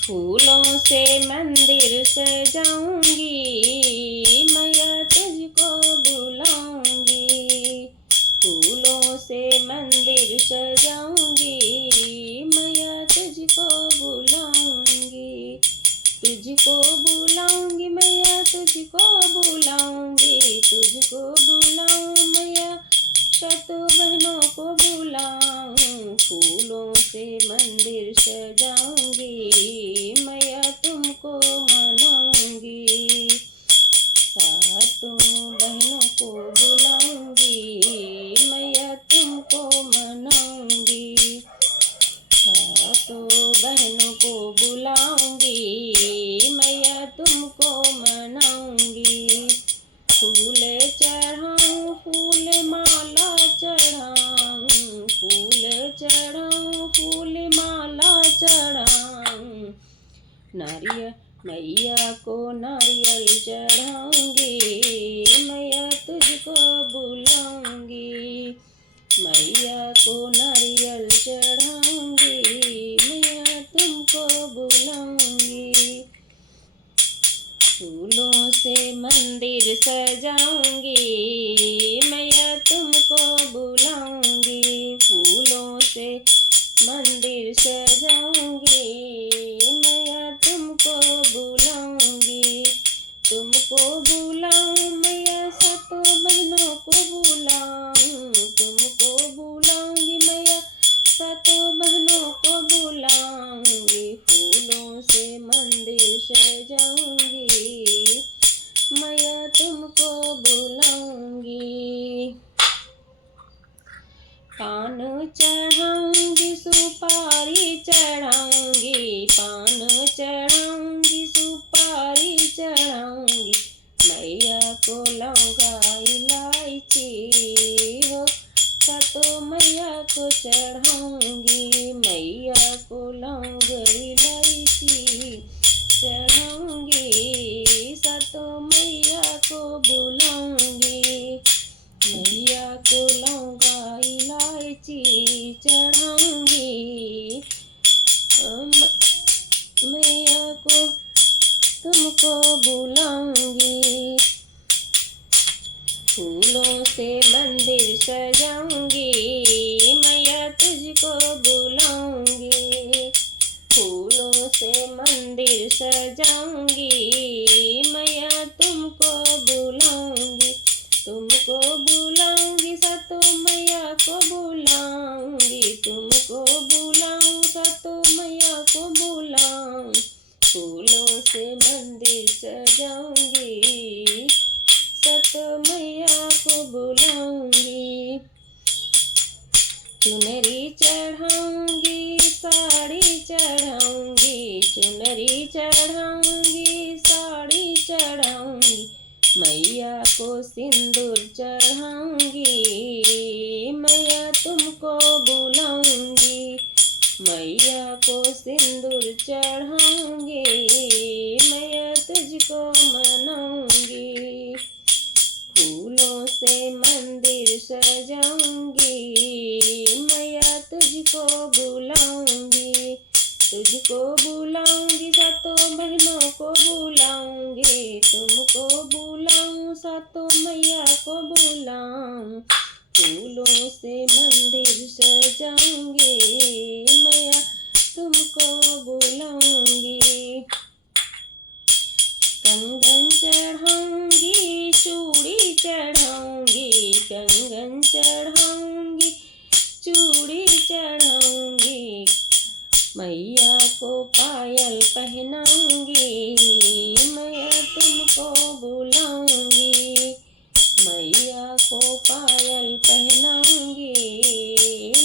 फूलों से मंदिर सजाऊंगी, मैया तुझको बुलाऊंगी। फूलों से मंदिर सजाऊंगी, मैया तुझको बुलाऊंगी। तुझको बुलाऊंगी मैया, तुझको बुलाऊंगी। तुझको बुलाऊं मैया, सातों बहनों को बुलाऊं। फूलों से मंदिर सजाऊंगी, मैया तुमको मनाऊंगी। सातों बहनों को बुलाऊंगी, मैया तुमको मनाऊंगी। सातों बहनों को बुलाऊंगी, मैया तुमको मनाऊंगी। फूल चढ़ाऊं, फूल माला चढ़ाऊं। फूल चढ़ाऊं, फूल माला चढ़ाऊं। नारियल मैया को नारियल चढ़ाऊंगी, मैया तुझको बुलाऊंगी। मैया को नारियल चढ़ाऊंगी, मैया तुमको बुलाऊंगी। फूलों से मंदिर सजाऊंगी, मैया तुमको बुलाऊंगी। फूलों से मंदिर सजाऊंगी, मैया तुमको बुलाऊंगी। तुमको बुलाऊं मैया, सातों बहनों को बुलाऊं। तुमको बुलाऊंगी मैया, सातों बहनों को बुलाऊंगी। फूलों से मंदिर सजाऊंगी, मैया तुमको बुलाऊंगी। पान चढ़ाऊंगी, सुपारी चढ़ाऊंगी। पान चढ़ाऊंगी, सुपारी चढ़ाऊंगी। मैया को लौंगा इलायची हो, सातों मैया को चढ़ाऊंगी। मैया को लौंग इलायची चढ़ाऊंगी, सातों मैया को बुलाऊंगी। मैया को लौंगा इलायची चढ़ाऊंगी, मैया को तुमको बुलाऊंगी। फूलों से मंदिर सजाऊंगी, मैया तुझको बुलाऊंगी। फूलों से मंदिर सजाऊंगी, मैया तुमको बुलाऊंगी। तुमको बुलाऊंगी, सातों मैया को बुलाऊंगी। तुमको बुलाऊं, सातों मैया को बुलाऊं। फूलों से मंदिर सजाऊंगी, सातों मैया को बुलाऊंगी। चुनरी चढ़ाऊंगी, साड़ी चढ़ाऊंगी। चुनरी चढ़ाऊंगी, साड़ी चढ़ाऊंगी। मैया को सिंदूर चढ़ाऊंगी, मैया तुमको बुलाऊंगी। मैया को सिंदूर चढ़ाऊंगी, मैया तुझको मनाऊंगी। फूलों से मंदिर सजाऊंगी, मैया तुझको बुलाऊंगी। तुझको बुलाऊंगी, सातों बहनों को बुलाऊंगी। तुमको बुलाऊं, सातों मैया को बुलाऊं। फूलों से मंदिर सजाऊंगी, मैया तुमको बुलाऊंगी। कंगन चढ़ाऊंगी, चूड़ी चढ़ाऊंगी। कंगन चढ़ाऊंगी, चूड़ी चढ़ाऊंगी। मैया को पायल पहनाऊंगी, मैया तुमको बुलाऊंगी। मैया को पायल पहनाऊंगी,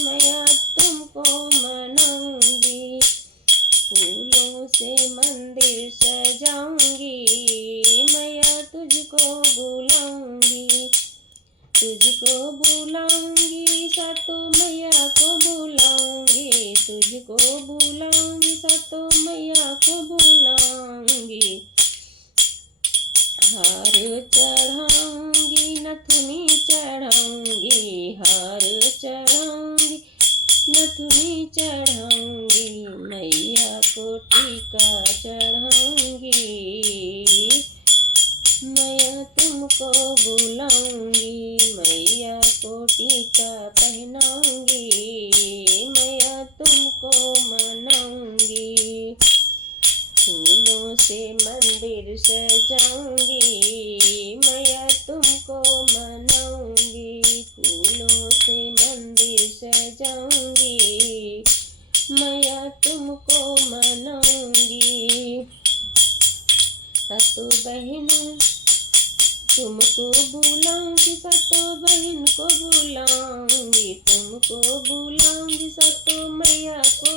मैया तुमको मनाऊंगी। फूलों से मंदिर सजाऊंगी, मैया तुझको बुलाऊंगी। तुझको बुलाऊंगी, सातों मैया को बुलाऊंगी। तुझको बुलाऊंगी, सातों मैया को बुलाऊंगी। हार चढ़ाऊंगी, नथुनी चढ़ाऊंगी। हार चढ़ाऊंगी, नथुनी चढ़ाऊंगी। मैया को टीका सजाऊंगी, मैया तुमको मनाऊंगी। फूलों से मंदिर सजाऊंगी, मैया तुमको मनाऊंगी। सातों बहन तुमको बुलाऊंगी, सातों बहन को बुलाऊंगी, तुमको बुलाऊंगी, सातों मैया को